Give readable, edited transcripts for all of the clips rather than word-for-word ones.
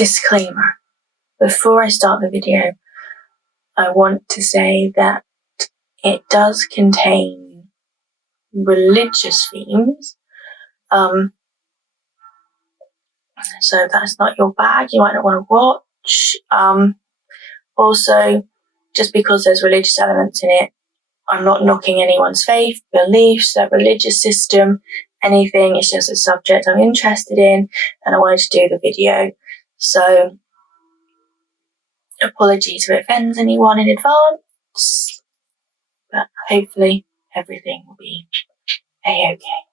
disclaimer. Before I start the video, I want to say that it does contain religious themes. So that's not your bag, you might not want to watch. Also, just because there's religious elements in it, I'm not knocking anyone's faith, beliefs, their religious system, anything. It's just a subject I'm interested in and I wanted to do the video. So, apologies if it offends anyone in advance, but hopefully everything will be a-okay.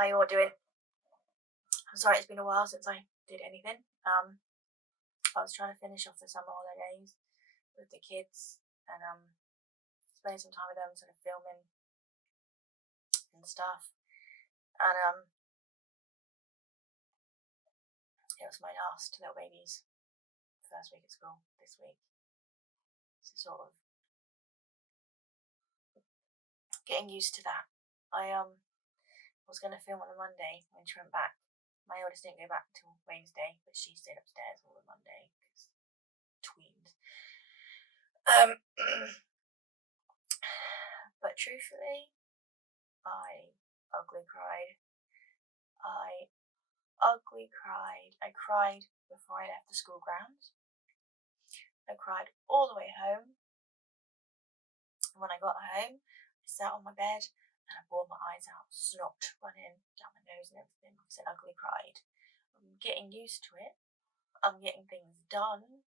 How you all doing? I'm sorry it's been a while since I did anything. I was trying to finish off the summer holidays with the kids and spending some time with them, sort of filming and stuff. And it was my last little baby's first week at school this week. So sort of getting used to that. I was going to film on a Monday when she went back. My eldest didn't go back until Wednesday, but she stayed upstairs all the Monday because tweens. But truthfully, I ugly cried. I cried before I left the school grounds. I cried all the way home. And when I got home, I sat on my bed and I bawled my eyes out, snot running down my nose and everything because I ugly cried. I'm getting used to it. I'm getting things done.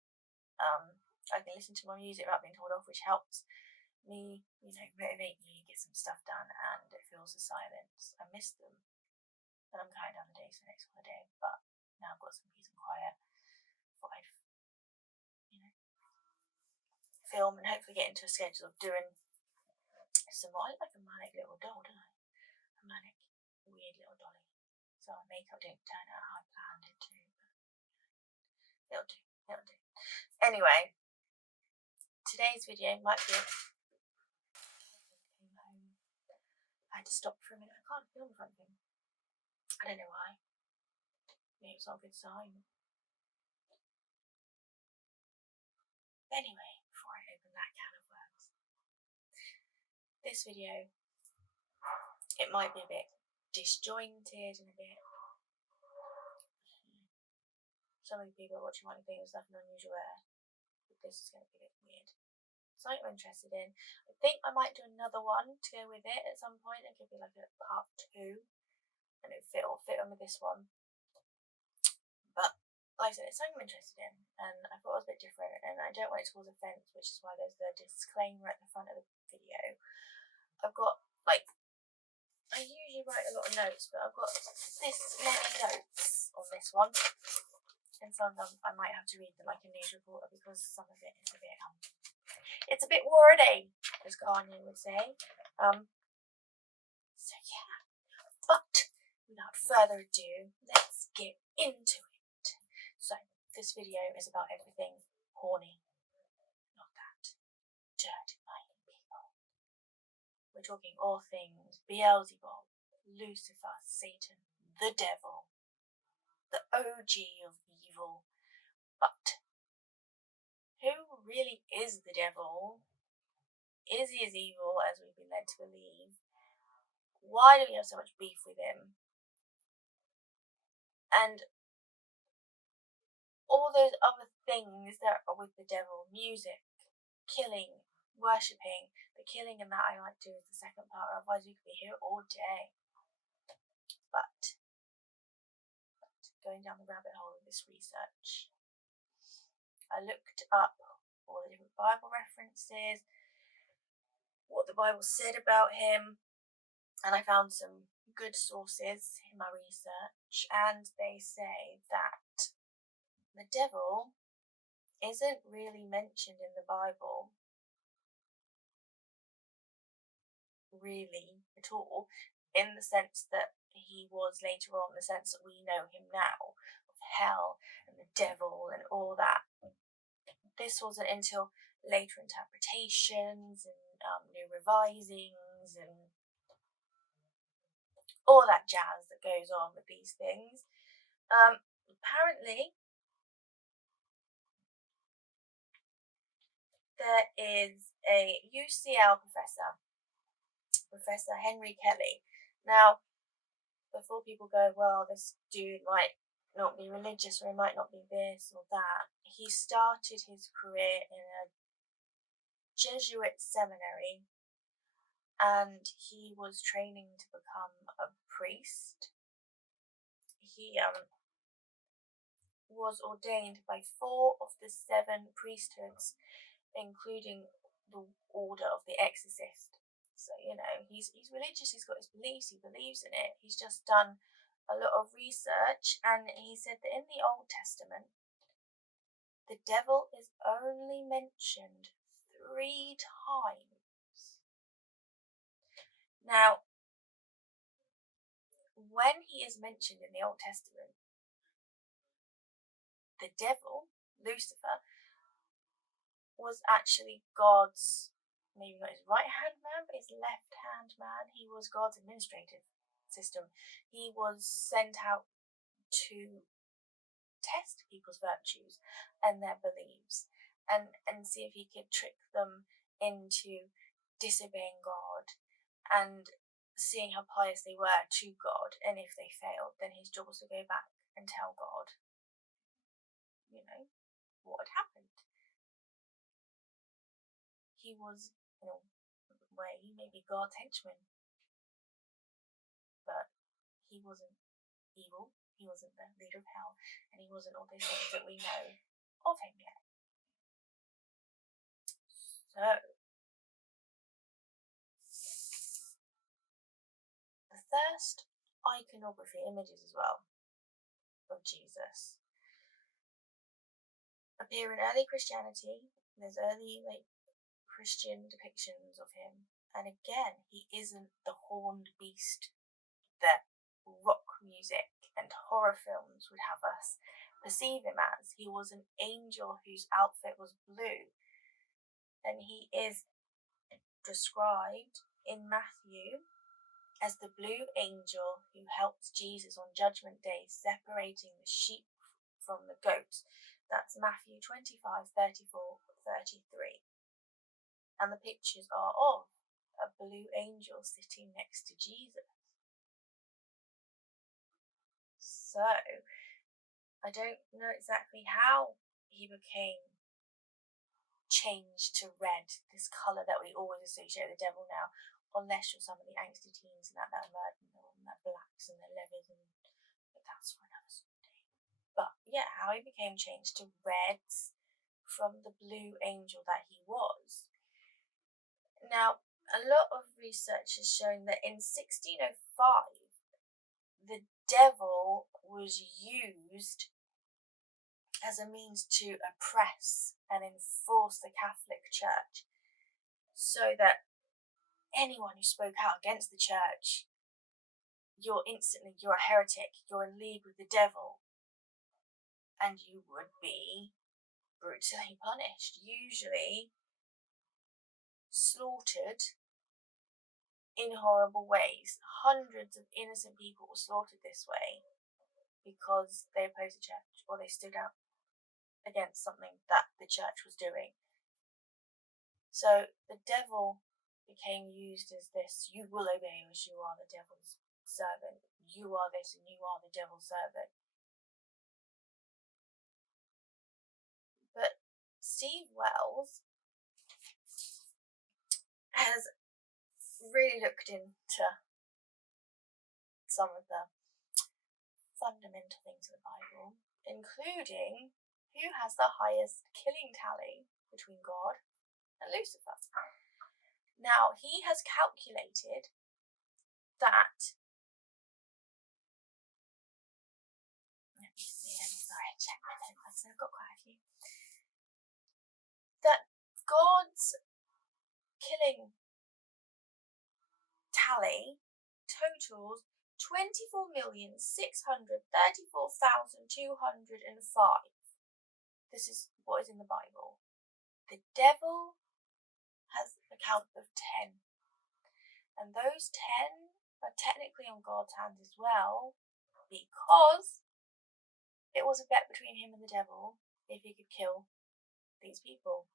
I can listen to my music without being told off, which helps me, motivate me, get some stuff done, and it fills the silence. I miss them. And I'm counting down the days for the next holiday, but now I've got some peace and quiet. Thought I'd, film and hopefully get into a schedule of doing some more. I look like a manic little doll, don't I? A manic, weird little dolly. So my makeup didn't turn out how I planned it to, but it'll do. Anyway, today's video might be I had to stop for a minute. I can't film in front of him. I don't know why. Maybe it's not a good sign. Anyway, before I open that can of worms, this video, it might be a bit disjointed and a bit. Some of the people watching might think there's nothing unusual there, but this is going to be a bit weird. Something I'm interested in. I think I might do another one to go with it at some point. It could be like a part 2, and it fit in with this one. But like I said, it's something I'm interested in, and I thought it was a bit different, and I don't want it to cause offence, which is why there's the disclaimer at the front of the video. I've got, like, I usually write a lot of notes, but I've got this many notes on this one, and some of them I might have to read them like a news reporter because some of it is it's a bit wordy, as Kanye would say. So yeah, but without further ado, let's get into it. So this video is about everything horny, not that dirty minded people. We're talking all things Beelzebub, Lucifer, Satan, the devil, the OG of evil. But who really is the devil? Is he as evil as we've been led to believe? Why do we have so much beef with him? And all those other things that are with the devil, music, killing, worshipping. The killing and that I like to do is the second part, otherwise we could be here all day. But going down the rabbit hole of this research, I looked up all the different Bible references, what the Bible said about him, and I found some good sources in my research, and they say that the devil isn't really mentioned in the Bible really at all, in the sense that he was later on, the sense that we know him now, of hell and the devil and all that. This wasn't until later interpretations and new revisings and all that jazz that goes on with these things. Apparently, there is a UCL professor, Professor Henry Kelly. Now, before people go, well, this dude might not be religious or he might not be this or that, he started his career in a Jesuit seminary and he was training to become a priest. He was ordained by 4 of the 7 priesthoods, including the Order of the Exorcist. So, you know, he's religious, he's got his beliefs, he believes in it. He's just done a lot of research, and he said that in the Old Testament, the devil is only mentioned 3 times. Now, when he is mentioned in the Old Testament, the devil, Lucifer, was actually God's, maybe not his right hand man, but his left hand man. He was God's administrative system. He was sent out to test people's virtues and their beliefs and see if he could trick them into disobeying God and seeing how pious they were to God. And if they failed, then his job was to go back and tell God, you know, what had happened. He was, in a way, maybe God's henchman, but he wasn't evil, he wasn't the leader of hell, and he wasn't all those things that we know of him yet. So, the first iconography images as well of Jesus appear in early Christianity. There's early Christian depictions of him, and again, he isn't the horned beast that rock music and horror films would have us perceive him as. He was an angel whose outfit was blue, and he is described in Matthew as the blue angel who helped Jesus on Judgment Day, separating the sheep from the goats. That's Matthew 25, 34, 33. And the pictures are of a blue angel sitting next to Jesus. So, I don't know exactly how he became changed to red, this colour that we always associate with the devil now, unless you're some of the angsty teens and that murder and that blacks and the leathers, and but that's for another day. But yeah, how he became changed to reds from the blue angel that he was. Now, a lot of research has shown that in 1605, the devil was used as a means to oppress and enforce the Catholic Church, so that anyone who spoke out against the church, you're a heretic, you're in league with the devil, and you would be brutally punished, usually slaughtered in horrible ways. Hundreds of innocent people were slaughtered this way because they opposed the church or they stood out against something that the church was doing. So the devil became used as this: you will obey as you are the devil's servant. You are this and you are the devil's servant. But Steve Wells has really looked into some of the fundamental things of the Bible, including who has the highest killing tally between God and Lucifer. Now, he has calculated that. Let me see. Sorry, I checked my notebooks. I've got quite a few. That God's killing tally totals 24,634,205. This is what is in the Bible. The devil has a count of 10. And those 10 are technically on God's hands as well, because it was a bet between him and the devil if he could kill these people.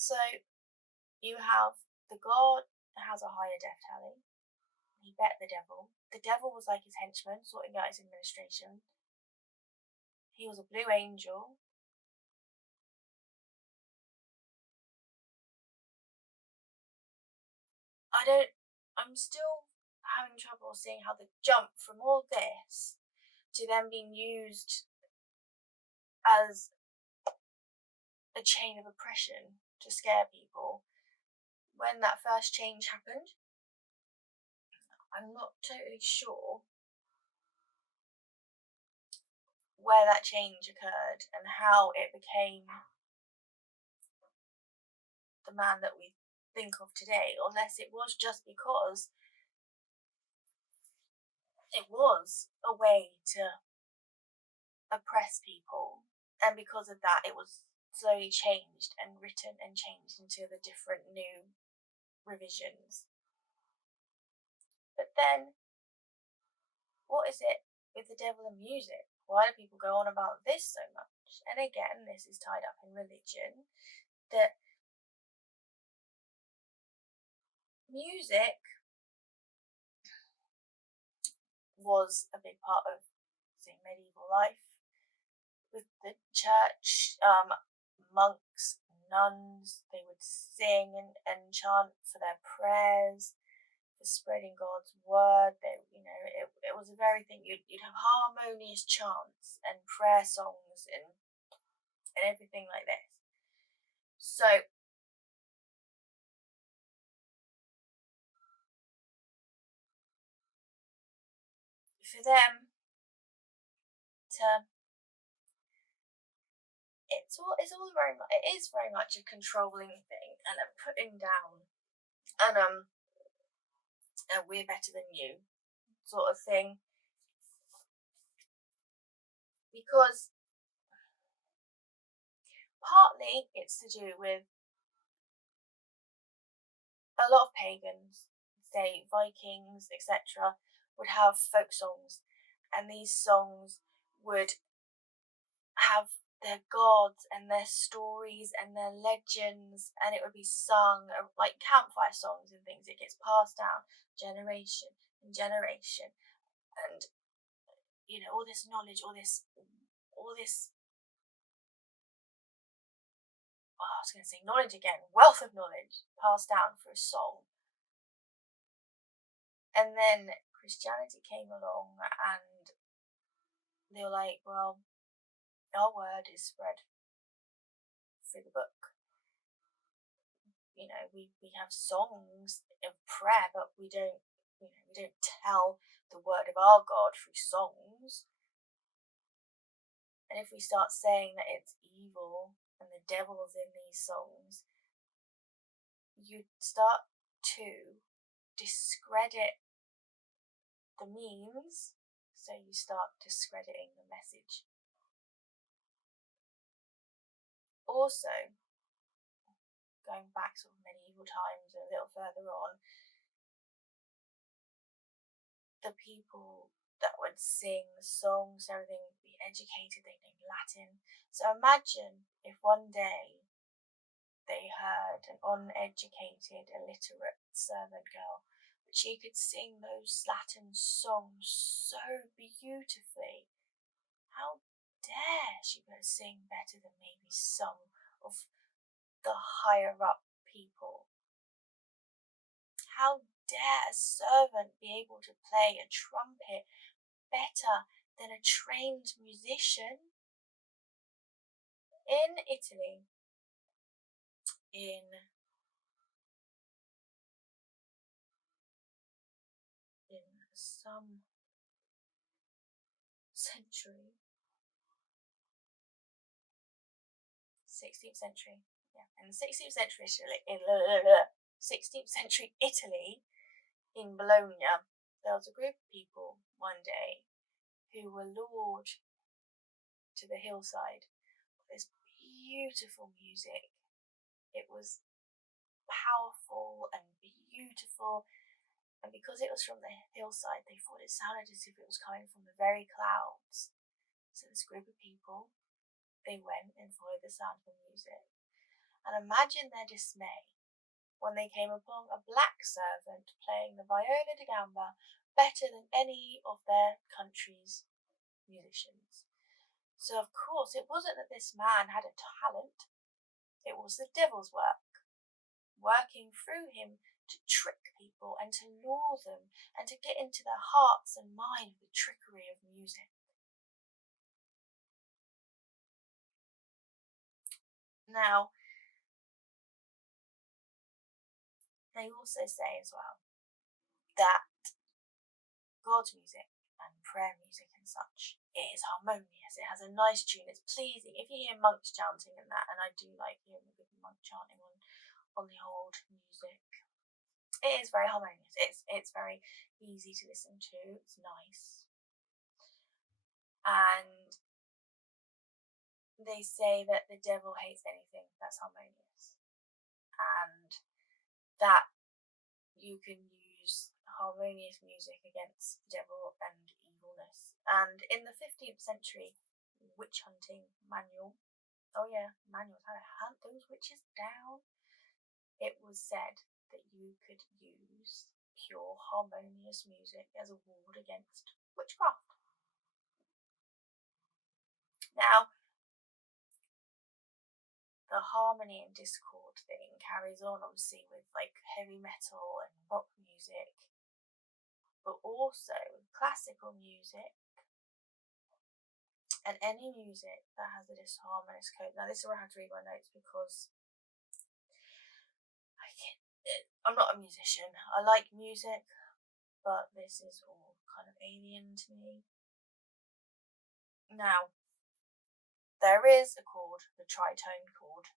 So you have the God that has a higher death tally. He bet the devil. The devil was like his henchman, sorting out his administration. He was a blue angel. I'm still having trouble seeing how the jump from all this to them being used as a chain of oppression to scare people. When that first change happened, I'm not totally sure where that change occurred and how it became the man that we think of today, unless it was just because it was a way to oppress people, and because of that it was slowly changed and written and changed into the different new revisions. But then, what is it with the devil and music? Why do people go on about this so much? And again, this is tied up in religion, that music was a big part of, say, medieval life. With the church, monks, nuns, they would sing and chant for their prayers, for spreading God's word. It was a very thing. You'd have harmonious chants and prayer songs and everything like this. So for them to, it is very much a controlling thing and a putting down and we're better than you sort of thing, because partly it's to do with a lot of pagans, say Vikings, etc., would have folk songs, and these songs would have their gods and their stories and their legends, and it would be sung like campfire songs and things. It gets passed down generation and generation, and all this knowledge, all this I was going to say knowledge again, wealth of knowledge passed down for a song. And then Christianity came along and they were like, well, our word is spread through the book. We have songs of prayer, but we don't tell the word of our God through songs. And if we start saying that it's evil and the devil's in these songs, you start to discredit the means, so you start discrediting the message. Also, going back sort of medieval times and a little further on, the people that would sing songs, everything would be educated, they knew Latin. So imagine if one day they heard an uneducated, illiterate servant girl, but she could sing those Latin songs so beautifully. How dare she could sing better than maybe some of the higher up people? How dare a servant be able to play a trumpet better than a trained musician? In Italy, in some century, 16th century, in the 16th century Italy, in Bologna, there was a group of people one day who were lured to the hillside with this beautiful music. It was powerful and beautiful, and because it was from the hillside, they thought it sounded as if it was coming from the very clouds. So this group of people, they went and followed the sound of the music. And imagine their dismay when they came upon a black servant playing the viola da gamba better than any of their country's musicians. So of course it wasn't that this man had a talent, it was the devil's work, working through him to trick people and to lure them and to get into their hearts and minds with the trickery of music. Now, they also say as well that God's music and prayer music and such, it is harmonious, it has a nice tune, it's pleasing. If you hear monks chanting and that, and I do like hearing a good monk chanting on the old music, it is very harmonious, it's very easy to listen to, it's nice. And they say that the devil hates anything that's harmonious, and that you can use harmonious music against the devil and evilness. And in the 15th century witch hunting manual, manuals how to hunt those witches down, it was said that you could use pure harmonious music as a ward against witchcraft. Now, the harmony and discord thing carries on obviously with like heavy metal and rock music, but also classical music and any music that has a disharmonious code. Now this is where I have to read my notes because I'm not a musician. I like music, but this is all kind of alien to me. Now, there is a chord, the tritone chord,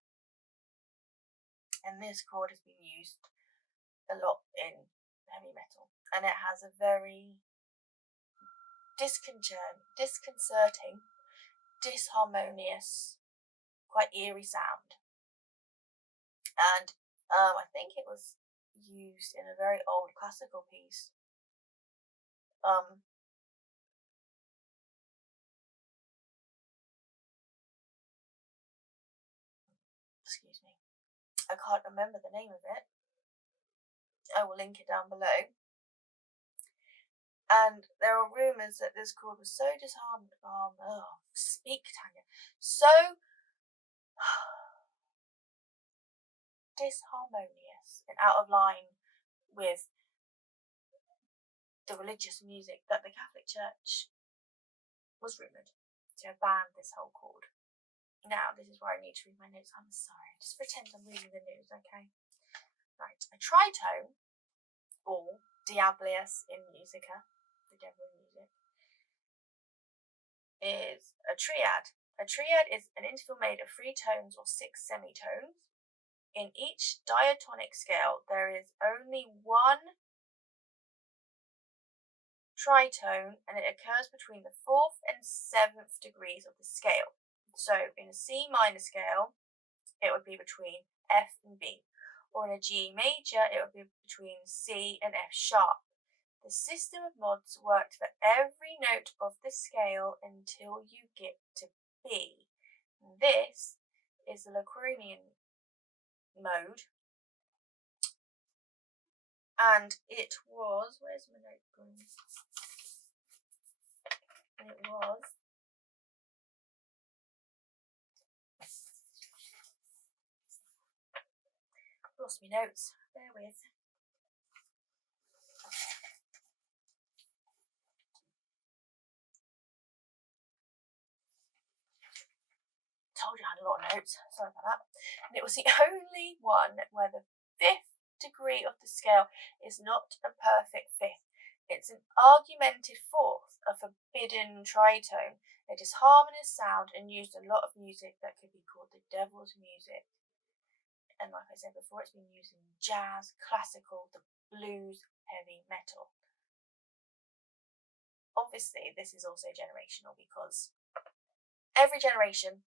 and this chord has been used a lot in heavy metal, and it has a very disconcerting, disharmonious, quite eerie sound. And I think it was used in a very old classical piece. Excuse me. I can't remember the name of it. I will link it down below. And there are rumours that this chord was so so disharmonious and out of line with the religious music that the Catholic Church was rumoured to have banned this whole chord. Now, this is where I need to read my notes. I'm sorry. Just pretend I'm reading the news, okay? Right. A tritone, or diabolus in musica, the devil in music, is a triad. A triad is an interval made of 3 tones or 6 semitones. In each diatonic scale, there is only one tritone, and it occurs between the 4th and 7th degrees of the scale. So in a C minor scale, it would be between F and B, or in a G major, it would be between C and F sharp. The system of mods worked for every note of the scale until you get to B. This is the Lacronian mode, and it was, where's my note going? And it was lost my notes, bear with. Told you I had a lot of notes, sorry about that. And it was the only one where the 5th degree of the scale is not a perfect 5th. It's an augmented 4th, a forbidden tritone. It is harmonious sound and used a lot of music that could be called the devil's music. And like I said before, it's been used in jazz, classical, the blues, heavy metal. Obviously, this is also generational because every generation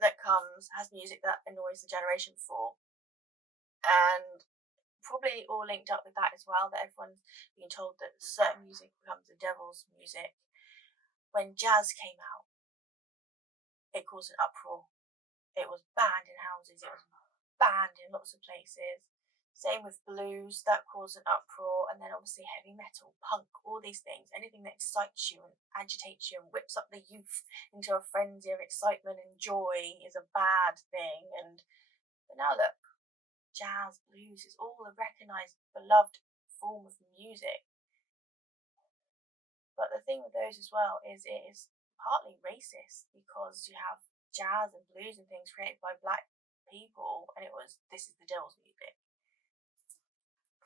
that comes has music that annoys the generation before, and probably all linked up with that as well, that everyone's being told that certain music becomes the devil's music. When jazz came out, it caused an uproar. It was banned in houses, it was banned in lots of places. Same with blues, that caused an uproar. And then obviously heavy metal, punk, all these things, anything that excites you and agitates you and whips up the youth into a frenzy of excitement and joy is a bad thing. But now look, jazz, blues is all a recognised, beloved form of music. But the thing with those as well is it is partly racist, because you have jazz and blues and things created by black people, and it was, this is the devil's music.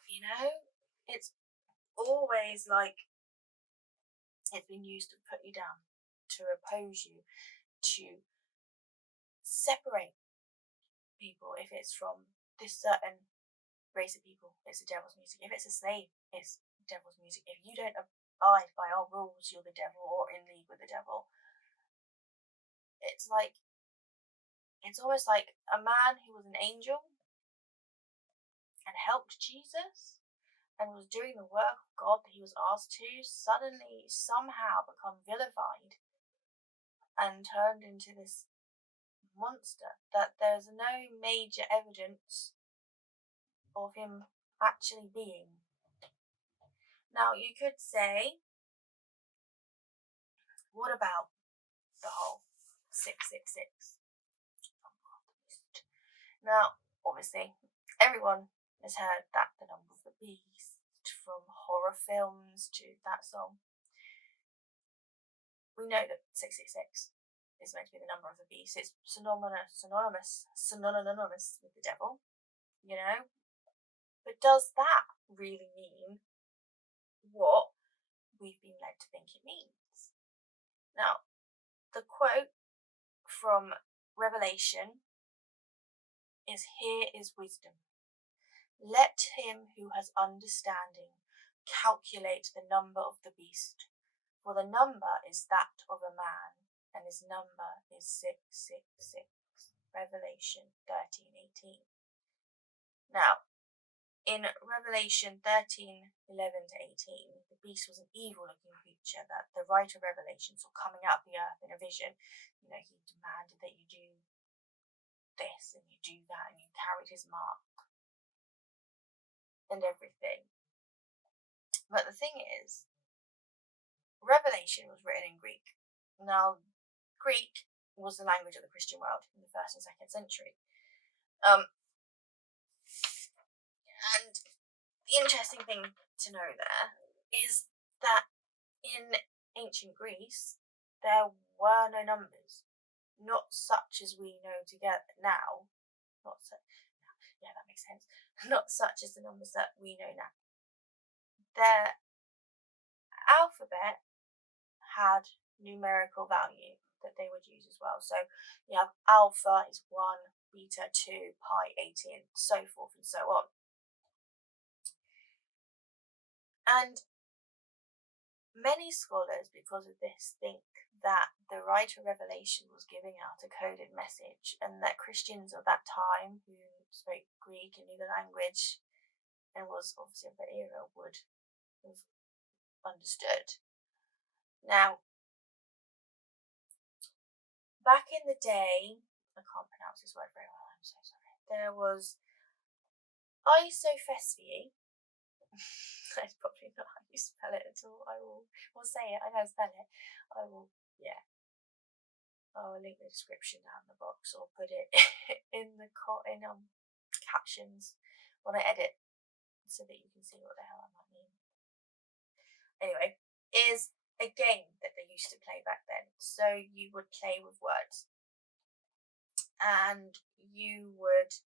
You know, it's always like it's been used to put you down, to oppose you, to separate people. If it's from this certain race of people, it's the devil's music. If it's a slave, it's devil's music. If you don't abide by our rules, you're the devil or in league with the devil. It's like, it's almost like a man who was an angel and helped Jesus and was doing the work of God that he was asked to, suddenly somehow become vilified and turned into this monster that there's no major evidence of him actually being. Now you could say, what about the whole 666? Now, obviously, everyone has heard that the number of the beast, from horror films to that song. We know that 666 is meant to be the number of the beast. It's synonymous with the devil, you know? But does that really mean what we've been led to think it means? Now, the quote from Revelation is, "Here is wisdom. Let him who has understanding calculate the number of the beast, for the number is that of a man, and his number is 666. Revelation 13:18. Now, in Revelation 13:11-18, the beast was an evil-looking creature that the writer of Revelation saw coming out of the earth in a vision. You know, he demanded that you do this and you do that, and you carried his mark and everything. But the thing is, Revelation was written in Greek. Now, Greek was the language of the Christian world in the 1st and 2nd century. And the interesting thing to know there is that in ancient Greece, there were no numbers, not such as we know together now. Not so, yeah, that makes sense. Not such as the numbers that we know now. Their alphabet had numerical value that they would use as well. So you have alpha is 1, beta 2, pi 18, so forth and so on. And many scholars, because of this, think that the writer of Revelation was giving out a coded message, and that Christians of that time who spoke Greek and knew the language and was obviously of the era would have understood. Now, back in the day, I can't pronounce this word very well, I'm so sorry. There was isophosphy. That's probably not how you spell it at all. We'll say it. I know how to spell it. I'll link the description down the box or put it in the captions when I edit so that you can see what the hell I might mean. Anyway, is a game that they used to play back then. So you would play with words and you would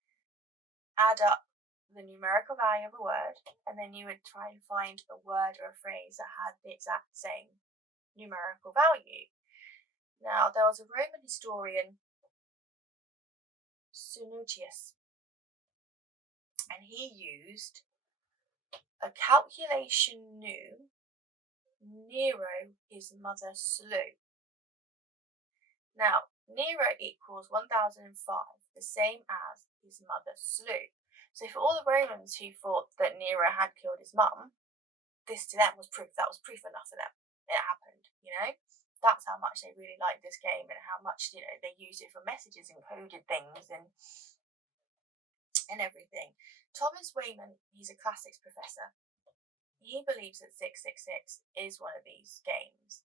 add up the numerical value of a word, and then you would try and find a word or a phrase that had the exact same numerical value. Now, there was a Roman historian, Sunucius, and he used a calculation new Nero his mother slew. Now, Nero equals 1005, the same as his mother slew. So for all the Romans who thought that Nero had killed his mum, this to them was proof. That was proof enough for them. It happened, That's how much they really liked this game and how much, they used it for messages and coded things and everything. Thomas Wayman, he's a classics professor. He believes that 666 is one of these games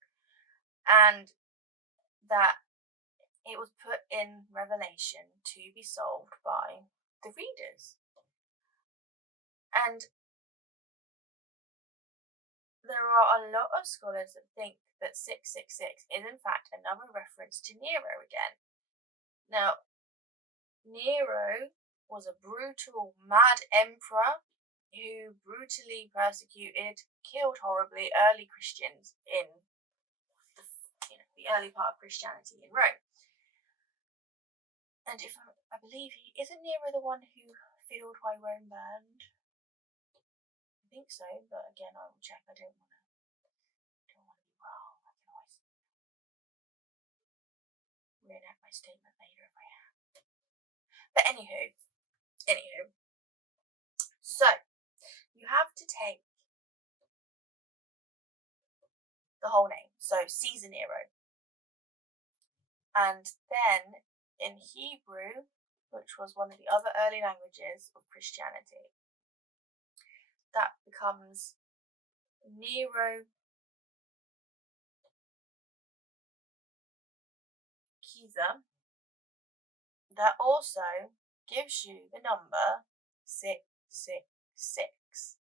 and that it was put in Revelation to be solved by the readers. And there are a lot of scholars that think that 666 is in fact another reference to Nero again. Now, Nero was a brutal, mad emperor who brutally persecuted, killed horribly early Christians in the early part of Christianity in Rome. And if I believe isn't Nero the one who fiddled why Rome burned? I think so, but again, I will check. I don't want to be wrong. I can always reenact my statement later if I have. But anywho, so you have to take the whole name, so Caesar Nero, and then in Hebrew, which was one of the other early languages of Christianity, that becomes Nero Caesar. That also gives you the number 666.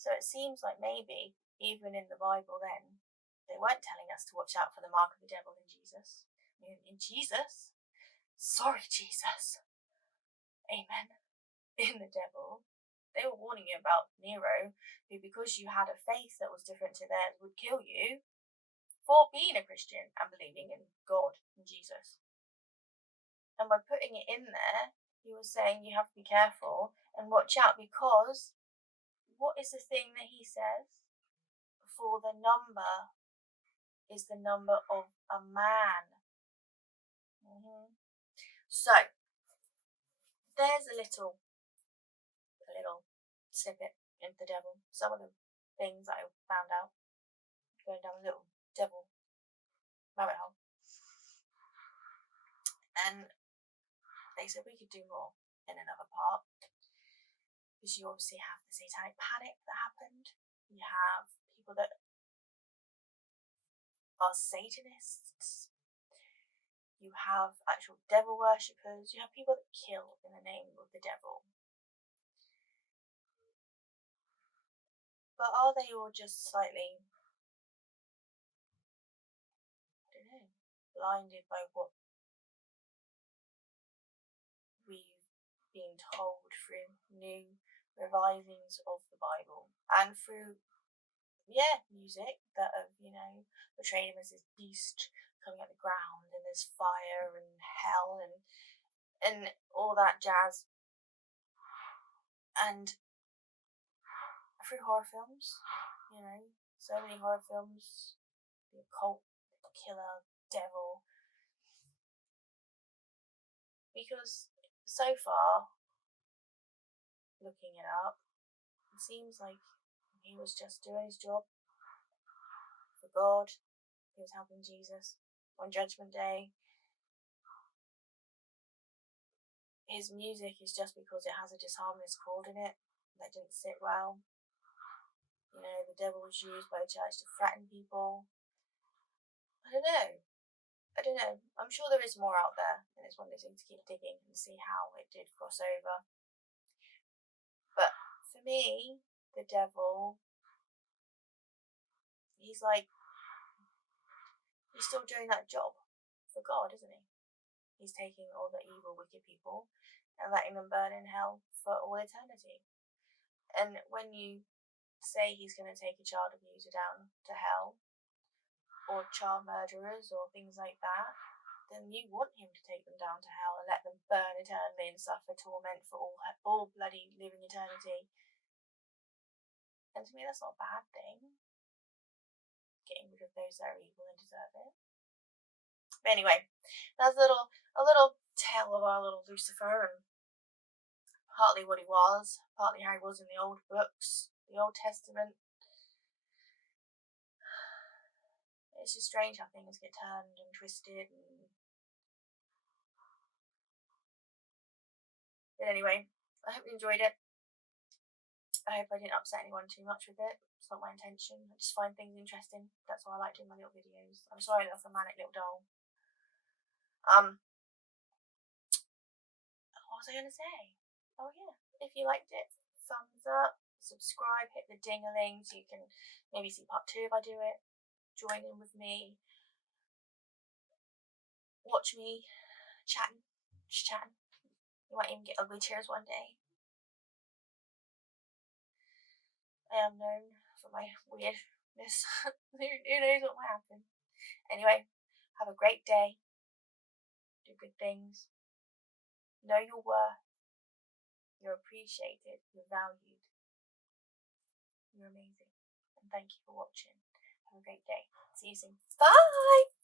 So it seems like maybe even in the Bible then they weren't telling us to watch out for the mark of the devil in Jesus. In Jesus, sorry Jesus, amen, in the devil, they were warning you about Nero, who because you had a faith that was different to theirs would kill you for being a Christian and believing in God and Jesus. And by putting it in there, he was saying you have to be careful and watch out, because what is the thing that he says? For the number is the number of a man. So there's a little snippet into the devil. Some of the things that I found out going down a little devil rabbit hole. And they said we could do more in another part, because you obviously have the satanic panic that happened. You have people that are Satanists. You have actual devil worshippers. You have people that kill in the name of the devil. But are they all just slightly, I don't know, blinded by what we've been told through new revisings of the Bible and through, music that have, portrayed him as this beast coming out the ground and there's fire and hell and all that jazz. And through horror films, so many horror films, the occult, the killer, devil. Because so far, looking it up, it seems like he was just doing his job for God. He was helping Jesus on Judgment Day. His music is just because it has a disharmonious chord in it that didn't sit well. The devil was used by the church to threaten people. I don't know. I'm sure there is more out there, and it's one of those things to keep digging and see how it did cross over. But for me, the devil, he's still doing that job for God, isn't he? He's taking all the evil, wicked people and letting them burn in hell for all eternity. And when you say he's going to take a child abuser down to hell, or child murderers, or things like that, then you want him to take them down to hell and let them burn eternally and suffer torment for all bloody living eternity. And to me, that's not a bad thing. Getting rid of those that are evil and deserve it. But anyway, that's a little tale of our little Lucifer, and partly what he was, partly how he was in the old books, the Old Testament. It's just strange how things get turned and twisted. But anyway, I hope you enjoyed it. I hope I didn't upset anyone too much with it. It's not my intention. I just find things interesting. That's why I like doing my little videos. I'm sorry that's a manic little doll. What was I going to say? Oh yeah, if you liked it, thumbs up, subscribe, hit the ding-a-ling so you can maybe see part 2 if I do it. Join in with me. Watch me chatting. You might even get ugly tears one day. I am known for my weirdness. Who knows what might happen? Anyway, have a great day. Do good things. Know your worth. You're appreciated. You're valued. You're amazing. And thank you for watching. Have a great day. See you soon. Bye!